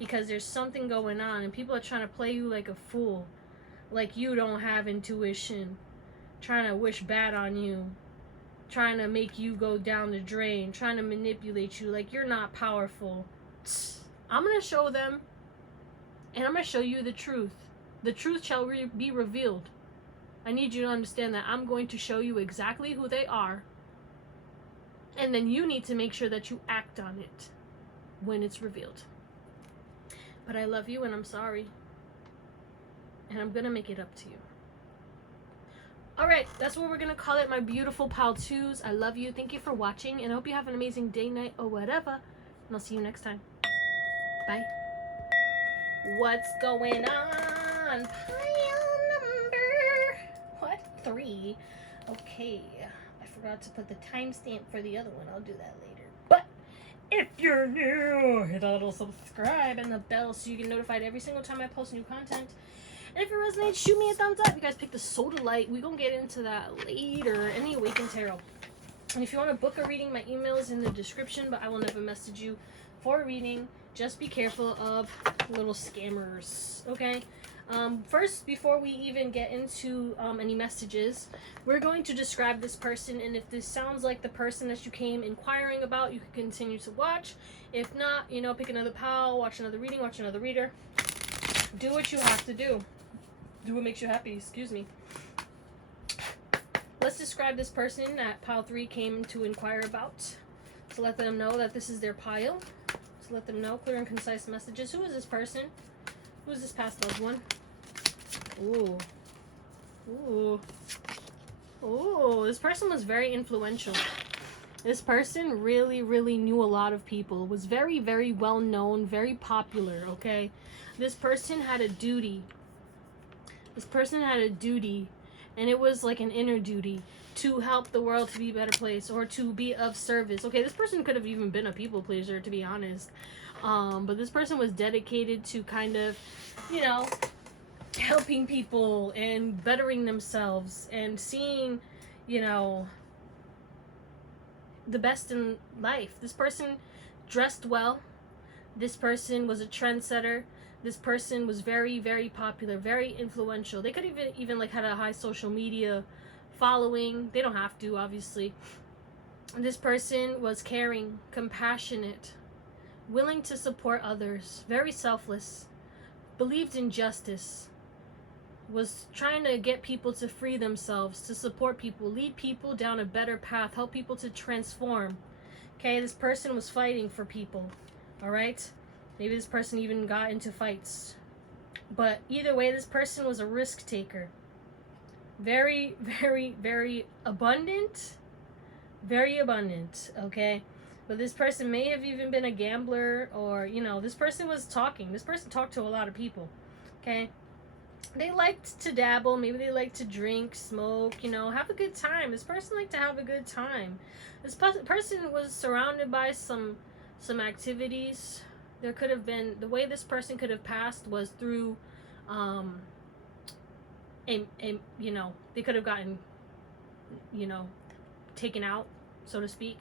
Because there's something going on, and people are trying to play you like a fool. Like you don't have intuition. Trying to wish bad on you. Trying to make you go down the drain. Trying to manipulate you like you're not powerful. I'm going to show them. And I'm going to show you the truth. The truth shall be revealed. I need you to understand that I'm going to show you exactly who they are. And then you need to make sure that you act on it when it's revealed. But I love you and I'm sorry. And I'm going to make it up to you. Alright, that's what we're going to call it, my beautiful pal 2s. I love you. Thank you for watching. And I hope you have an amazing day, night, or whatever. And I'll see you next time. Bye. What's going on? Pile number 3. Okay, I forgot to put the timestamp for the other one. I'll do that later. But if you're new, hit that little subscribe and the bell so you get notified every single time I post new content. And if it resonates, shoot me a thumbs up. You guys pick the soda light. We're gonna get into that later. Any Awakened Tarot. And if you want to book a reading, my email is in the description, but I will never message you for a reading. Just be careful of little scammers, okay? First, before we even get into any messages, we're going to describe this person, and if this sounds like the person that you came inquiring about, you can continue to watch. If not, you know, pick another pal, watch another reading, watch another reader. Do what you have to do. Do what makes you happy, excuse me. Let's describe this person that pile 3 came to inquire about. So let them know that this is their pile. So let them know, clear and concise messages. Who is this person? Who is this past loved one? Ooh. Ooh. Ooh. This person was very influential. This person really, really knew a lot of people, was very, very well known, very popular, okay? This person had a duty. This person had a duty, and it was like an inner duty to help the world to be a better place or to be of service. Okay, this person could have even been a people pleaser, to be honest. But this person was dedicated to kind of, you know, helping people and bettering themselves and seeing, you know, the best in life. This person dressed well. This person was a trendsetter. This person was very, very popular, very influential. They could even like had a high social media following. They don't have to, obviously. This person was caring, compassionate, willing to support others, very selfless, believed in justice, was trying to get people to free themselves, to support people, lead people down a better path, help people to transform. Okay, this person was fighting for people. All right, maybe this person even got into fights, but either way, this person was a risk taker. Very, very, very abundant. Very abundant. Okay, but this person may have even been a gambler, or, you know, this person was talking. This person talked to a lot of people. Okay, they liked to dabble. Maybe they liked to drink, smoke, you know, have a good time. This person liked to have a good time. This person was surrounded by some activities. There could have been, the way this person could have passed was through you know, they could have gotten, you know, taken out, so to speak.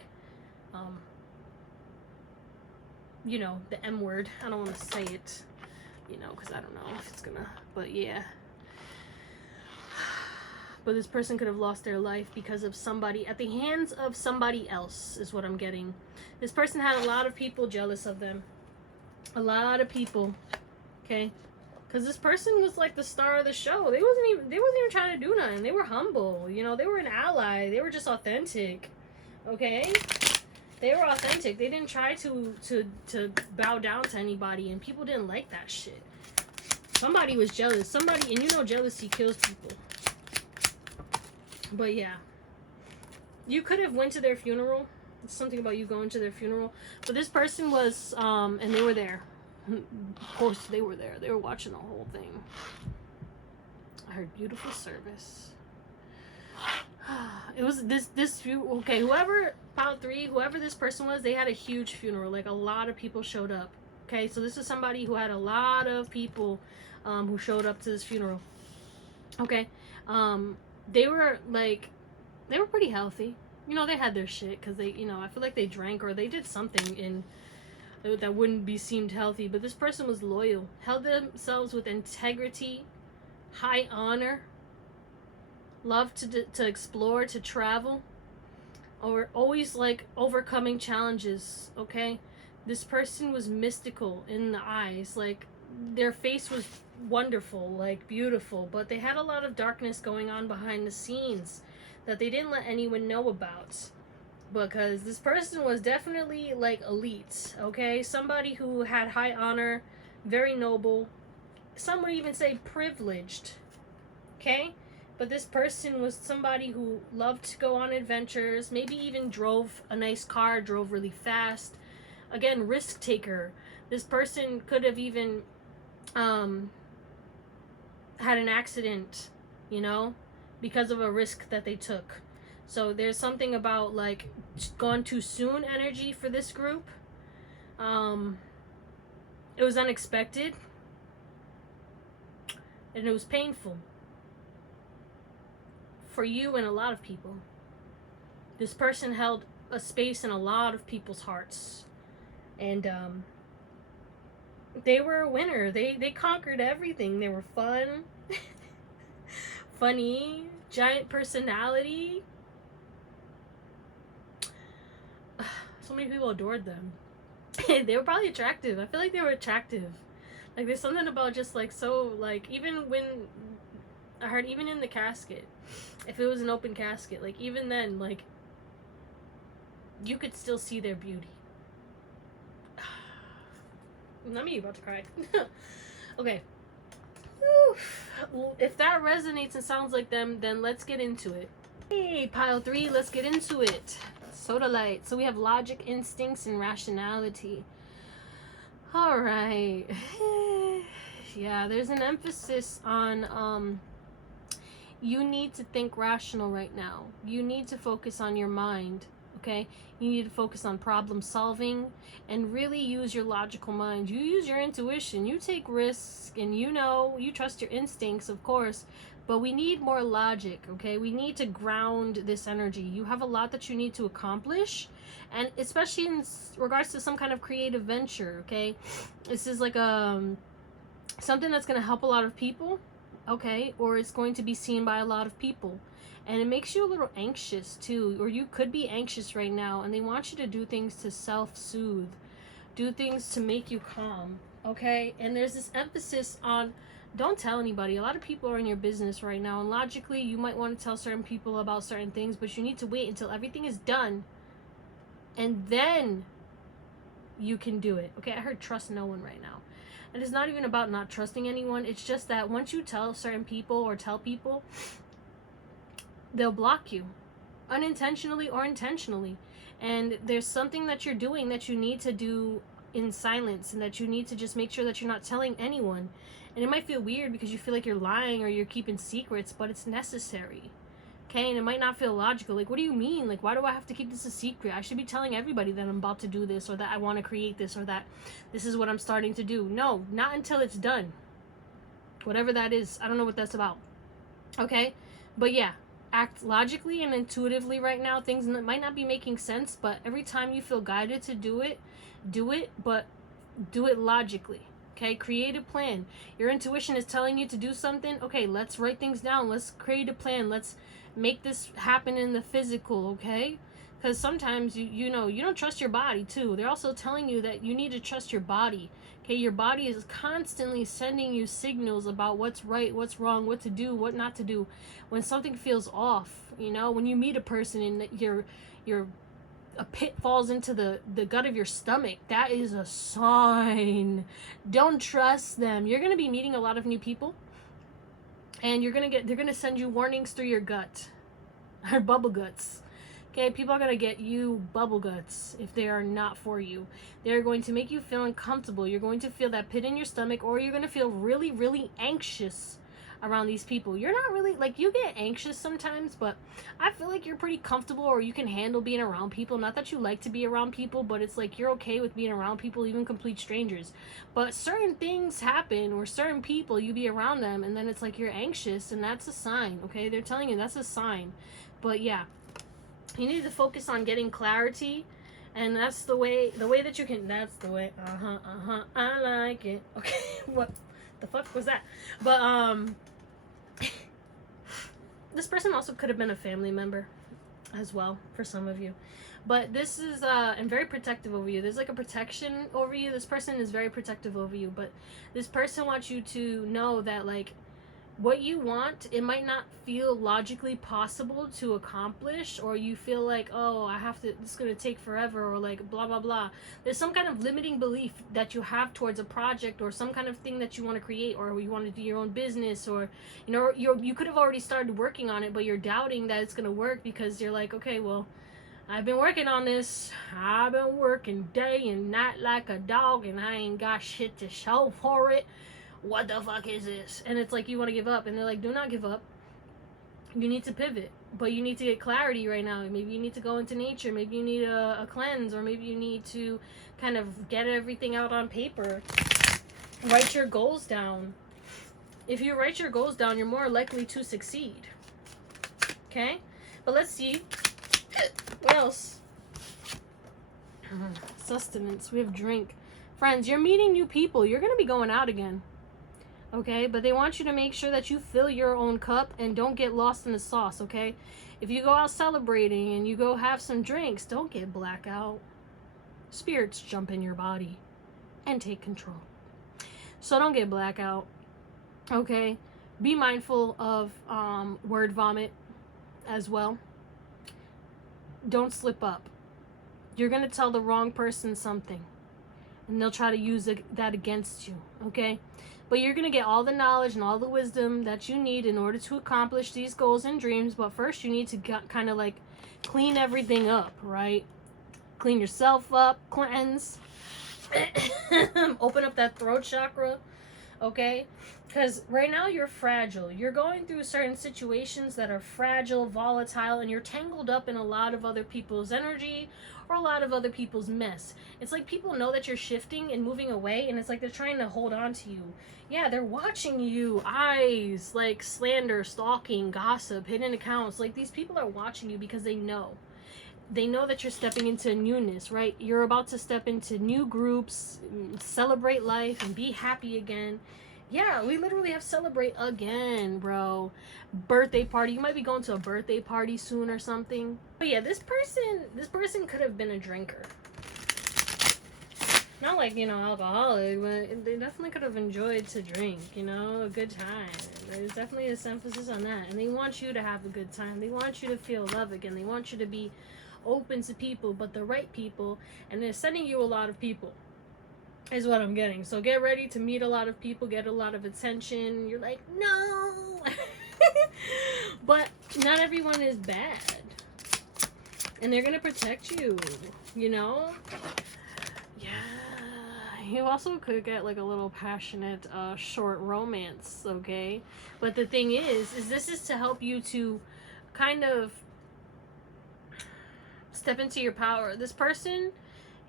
You know, the M word. I don't want to say it, you know, because I don't know if it's gonna, but yeah. But this person could have lost their life because of somebody, at the hands of somebody else, is what I'm getting. This person had a lot of people jealous of them. A lot of people. Okay? Because this person was like the star of the show. They wasn't even trying to do nothing. They were humble. You know, they were an ally. They were just authentic. Okay? They were authentic. They didn't try to bow down to anybody, and people didn't like that shit. Somebody was jealous. Somebody, and you know jealousy kills people. But yeah. You could have went to their funeral. It's something about you going to their funeral. But this person was, and they were there. Of course they were there. They were watching the whole thing. I heard beautiful service. It was okay, whoever, pile 3, whoever this person was, they had a huge funeral. Like, a lot of people showed up. Okay, so this is somebody who had a lot of people who showed up to this funeral. Okay, they were pretty healthy. You know, they had their shit because they, you know, I feel like they drank or they did something in that wouldn't be seemed healthy. But this person was loyal, held themselves with integrity, high honor, loved to explore, to travel, or always like overcoming challenges. Okay, this person was mystical in the eyes. Like, their face was wonderful, like beautiful, but they had a lot of darkness going on behind the scenes that they didn't let anyone know about, because this person was definitely like elite. Okay, somebody who had high honor, very noble, some would even say privileged. Okay, but this person was somebody who loved to go on adventures, maybe even drove a nice car, drove really fast. Again, risk taker. This person could have even had an accident, you know, because of a risk that they took. So there's something about like gone too soon energy for this group. It was unexpected and it was painful for you and a lot of people. This person held a space in a lot of people's hearts, and they were a winner. They conquered everything. They were fun, funny, giant personality. So many people adored them. They were probably attractive. I feel like they were attractive. Like, there's something about just like, so like, even when I heard, even in the casket, if it was an open casket, like even then, like you could still see their beauty. Not me, about to cry. Okay. Well, if that resonates and sounds like them, then let's get into it. Hey, pile 3, let's get into it. Soda light. So we have logic, instincts, and rationality. All right. Yeah, there's an emphasis on you need to think rational right now. You need to focus on your mind, okay? You need to focus on problem solving and really use your logical mind. You use your intuition. You take risks, and you trust your instincts, of course, but we need more logic, okay? We need to ground this energy. You have a lot that you need to accomplish, and especially in regards to some kind of creative venture, okay? This is like something that's going to help a lot of people, okay? Or it's going to be seen by a lot of people. And it makes you a little anxious too, or you could be anxious right now, and they want you to do things to self-soothe, do things to make you calm, okay? And there's this emphasis on don't tell anybody. A lot of people are in your business right now, and logically you might want to tell certain people about certain things, but you need to wait until everything is done, and then you can do it, okay? I heard trust no one right now. And it's not even about not trusting anyone. It's just that once you tell certain people or tell people, they'll block you unintentionally or intentionally. And there's something that you're doing that you need to do in silence, and that you need to just make sure that you're not telling anyone. And it might feel weird because you feel like you're lying or you're keeping secrets, but it's necessary. Okay, and it might not feel logical. Like, what do you mean? Like, why do I have to keep this a secret? I should be telling everybody that I'm about to do this, or that I want to create this, or that this is what I'm starting to do. No, not until it's done. Whatever that is. I don't know what that's about. Okay? But yeah, act logically and intuitively right now. Things might not be making sense, but every time you feel guided to do it, but do it logically. Okay, create a plan. Your intuition is telling you to do something. Okay, let's write things down. Let's create a plan. Let's make this happen in the physical, okay? Because sometimes you don't trust your body too. They're also telling you that you need to trust your body. Okay, your body is constantly sending you signals about what's right, what's wrong, what to do, what not to do. When something feels off, when you meet a person and a pit falls into the gut of your stomach, that is a sign. Don't trust them. You're going to be meeting a lot of new people, and they're going to send you warnings through your gut, or bubble guts. Okay, people are going to get you bubble guts if they are not for you. They're going to make you feel uncomfortable. You're going to feel that pit in your stomach, or you're going to feel really, really anxious around these people. You're not really, you get anxious sometimes, but I feel like you're pretty comfortable, or you can handle being around people. Not that you like to be around people, but it's like you're okay with being around people, even complete strangers. But certain things happen, or certain people, you be around them, and then it's like you're anxious, and that's a sign, okay? They're telling you that's a sign. But yeah, you need to focus on getting clarity, and that's the way that you can, that's the way, I like it. Okay, what the fuck was that? But this person also could have been a family member as well for some of you, but this is and very protective over you. There's like a protection over you. This person is very protective over you, but this person wants you to know that what you want, it might not feel logically possible to accomplish, or you feel like, oh, it's going to take forever, or blah blah blah. There's some kind of limiting belief that you have towards a project, or some kind of thing that you want to create, or you want to do your own business, or you could have already started working on it, but you're doubting that it's going to work because you're like, okay, well, I've been working on this. I've been working day and night like a dog, and I ain't got shit to show for it. What the fuck is this? And it's like you want to give up, and they're like, do not give up. You need to pivot, but you need to get clarity right now. Maybe you need to go into nature. Maybe you need a cleanse, or maybe you need to kind of get everything out on paper. Write your goals down. If you write your goals down, you're more likely to succeed. Okay? But let's see. What else? Sustenance. We have drink. Friends, you're meeting new people. You're going to be going out again. Okay, but they want you to make sure that you fill your own cup and don't get lost in the sauce, okay? If you go out celebrating and you go have some drinks, don't get blackout. Spirits jump in your body and take control. So don't get blackout, okay? Be mindful of word vomit as well. Don't slip up. You're going to tell the wrong person something, and they'll try to use that against you, okay? But you're going to get all the knowledge and all the wisdom that you need in order to accomplish these goals and dreams. But first, you need to kind of like clean everything up, right? Clean yourself up, cleanse, open up that throat chakra, okay? Because right now you're fragile. You're going through certain situations that are fragile, volatile, and you're tangled up in a lot of other people's energy or a lot of other people's mess. It's like people know that you're shifting and moving away, and it's like they're trying to hold on to you. Yeah, they're watching you. Eyes, like slander, stalking, gossip, hidden accounts. Like these people are watching you because they know. They know that you're stepping into newness, right? You're about to step into new groups, celebrate life, and be happy again. Yeah, we literally have celebrate again, bro. Birthday party. You might be going to a birthday party soon or something. But yeah, this person could have been a drinker. Not like, you know, alcoholic, but they definitely could have enjoyed to drink, you know, a good time. There's definitely this emphasis on that. And they want you to have a good time. They want you to feel love again. They want you to be open to people, but the right people. And they're sending you a lot of people, is what I'm getting. So get ready to meet a lot of people, get a lot of attention. You're like, no. But not everyone is bad. And they're going to protect you, you know? Yeah. You also could get like a little passionate short romance, okay? But the thing is this is to help you to kind of step into your power. This person,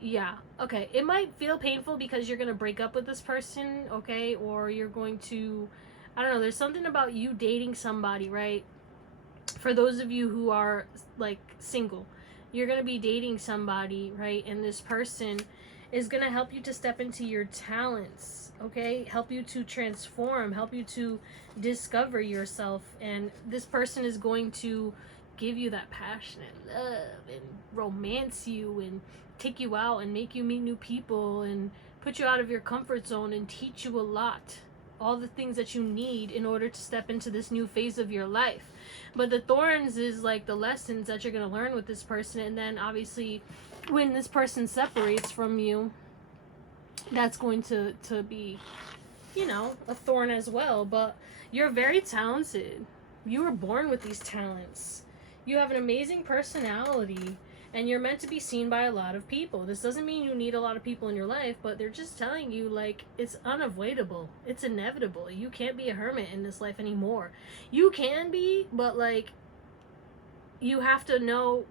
yeah, okay, it might feel painful because you're gonna break up with this person, okay? Or you're going to, I don't know, there's something about you dating somebody, right? For those of you who are like single, you're gonna be dating somebody, right? And this person is going to help you to step into your talents, okay? Help you to transform, help you to discover yourself. And this person is going to give you that passionate love and romance you and take you out and make you meet new people and put you out of your comfort zone and teach you a lot. All the things that you need in order to step into this new phase of your life. But the thorns is like the lessons that you're going to learn with this person. And then obviously when this person separates from you, that's going to be, you know, a thorn as well. But you're very talented. You were born with these talents. You have an amazing personality, and you're meant to be seen by a lot of people. This doesn't mean you need a lot of people in your life, but they're just telling you, like, it's unavoidable. It's inevitable. You can't be a hermit in this life anymore. You can be, but, like, you have to know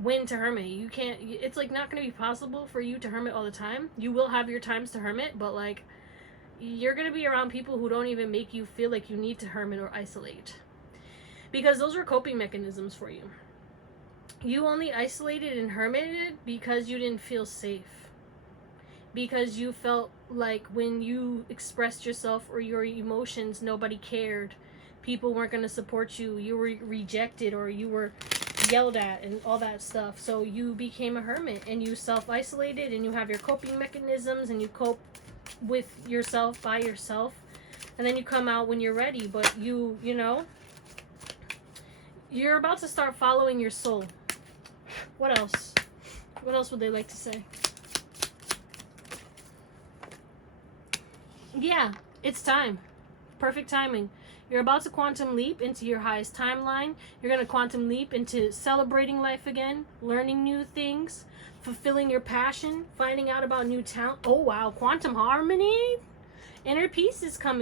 when to hermit. You can't, it's like not going to be possible for you to hermit all the time. You will have your times to hermit, but like you're going to be around people who don't even make you feel like you need to hermit or isolate, because those are coping mechanisms for you. You only isolated and hermited because you didn't feel safe, because you felt like when you expressed yourself or your emotions, nobody cared. People weren't going to support you. You were rejected, or you were yelled at and all that stuff. So you became a hermit and you self-isolated, and you have your coping mechanisms, and you cope with yourself by yourself, and then you come out when you're ready. But you know, you're about to start following your soul. What else would they like to say? Yeah, it's time. Perfect timing. You're about to quantum leap into your highest timeline. You're going to quantum leap into celebrating life again, learning new things, fulfilling your passion, finding out about new talent. Oh, wow. Quantum harmony. Inner peace is coming.